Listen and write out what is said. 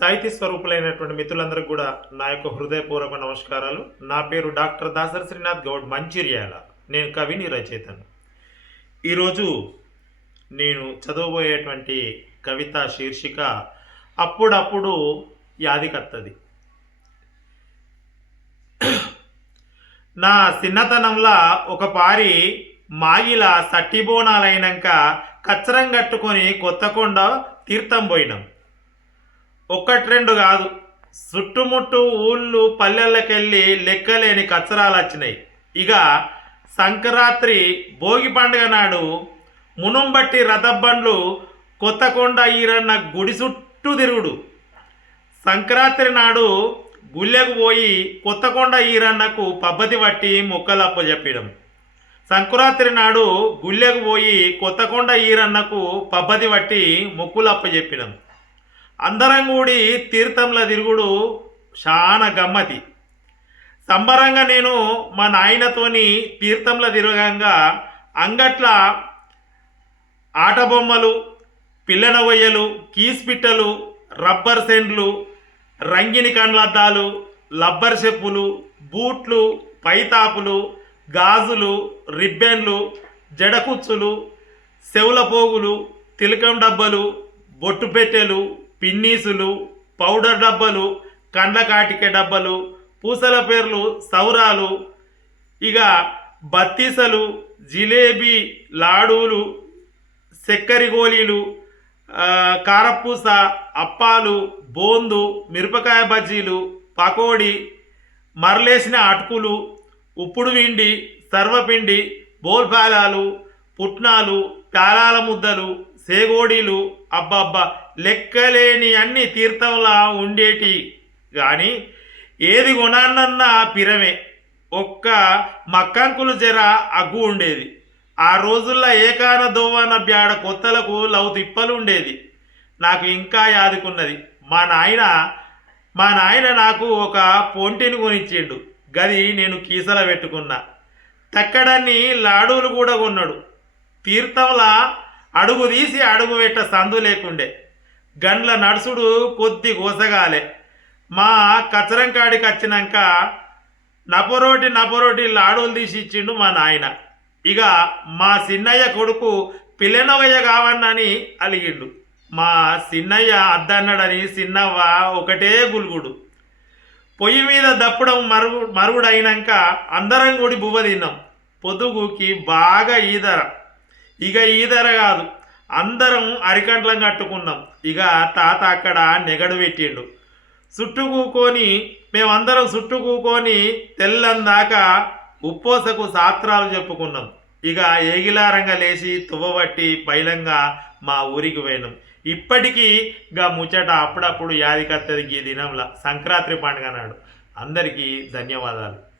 సాహితీ స్వరూపులైనటువంటి మిత్రులందరికీ కూడా నా యొక్క హృదయపూర్వక నమస్కారాలు. నా పేరు డాక్టర్ దాసరి శ్రీనాథ్ గౌడ్ మంచిర్యాల. నేను కవిని రచయితను ఈరోజు నేను చదవబోయేటువంటి కవిత శీర్షిక అప్పుడప్పుడు యాదికత్తది నా చిన్నతనంలో ఒక పారి మాగిల సట్టి కచ్చరం కట్టుకొని కొత్తకొండ తీర్థం పోయినాం. ఒక్కటి రెండు కాదు. చుట్టుముట్టు ఊళ్ళు పల్లెళ్ళకెళ్ళి లెక్కలేని కచ్చరాలు వచ్చినాయి ఇక సంక్రాంతి భోగి పండుగ నాడు మునుంబట్టి రథబండ్లు కొత్తకొండ ఈరన్న గుడి చుట్టూ తిరుగుడు. సంక్రాంతి నాడు గుళ్ళకు పోయి కొత్తకొండ ఈరన్నకు పబ్బతి పట్టి మొక్కలప్ప చెప్పడం. సంక్రాంతి నాడు గుళ్ళకు పోయి కొత్తకొండ ఈరన్నకు పబ్బతి పట్టి మొక్కులప్ప చెప్పడం. అందరం కూడి తీర్థంలో తిరుగుడు చాలా గమ్మతి. సంబరంగా నేను మా నాయనతోని తీర్థంలో తిరగంగా అంగట్ల ఆటబొమ్మలు పిల్లన పిల్లనవయ్యలు కీస్పిట్టలు రబ్బర్ సెండ్లు రంగిని కండ్లద్దాలు లబ్బర్ చెప్పులు బూట్లు పైతాపులు గాజులు రిబ్బెన్లు జడకుచ్చులు సెవుల పోగులు తిలకం డబ్బలు బొట్టు పెట్టెలు పిన్నీసులు పౌడర్ డబ్బలు కండ్ల కాటిక డబ్బలు పూసల పేర్లు సౌరాలు ఇక బత్తీసలు జిలేబీ లాడూలు చక్కెర గోళీలు కారపూస అప్పాలు బోందు మిరపకాయ బజ్జీలు పకోడీ మరలేసిన అటుకులు ఉప్పుడు విండి సర్వపిండి బోల్పాలాలు పుట్నాలు కాలాల ముద్దలు సేగోడీలు అబ్బబ్బా లెక్కలేని అన్ని తీర్థంలా ఉండేటి. కానీ ఏది కొనాలన్నా పిరమే. ఒక్క మక్కంకులు జర అగ్గు ఉండేది. ఆ రోజుల్లో ఏకాన దోవాన బ్యాడ కొత్తలకు లవ్ తిప్పలు ఉండేది. నాకు ఇంకా యాదుకున్నది. మా నాయన మా నాయన నాకు ఒక పొంటిని కొనిచ్చిండు. గది నేను కీసల పెట్టుకున్నా. తక్కడాన్ని లాడువులు కూడా కొన్నాడు. తీర్థంలా అడుగు తీసి అడుగు పెట్ట సందు లేకుండే. గండ్ల నడుసుడు కొద్ది గోసగాలే. మా కచరం కాడికి వచ్చినాక నపరోటి నపరోటి లాడులు తీసి ఇచ్చిండు మా నాయన. ఇక మా సిన్నయ్య కొడుకు పిల్లనవయ్య కావన్నని అలిగిండు. మా సిన్నయ్య అద్దన్నాడని సిన్నవ్వ ఒకటే గుల్గుడు. పొయ్యి మీద దప్పడం మరుగు మరుగుడైనాక అందరం కూడి బువ్వ తిన్నాం. పొదుగుకి బాగా ఈదర. ఇక ఈదర కాదు. అందరం అరికంట్లం కట్టుకున్నాం. ఇక తాత అక్కడ నెగడు పెట్టిండు. చుట్టు కూకొని మేమందరం చుట్టు కూకొని తెల్లందాకా ఉప్పోసకు శాస్త్రాలు చెప్పుకున్నాం. ఇక ఏగిలారంగా లేచి తువ్వబట్టి పైలంగా మా ఊరికి పోయినాం. ఇప్పటికీ గా ముచ్చట అప్పుడప్పుడు యాదికత్తది ఈ దినంలో. సంక్రాంతి పండుగ నాడు. అందరికీ ధన్యవాదాలు.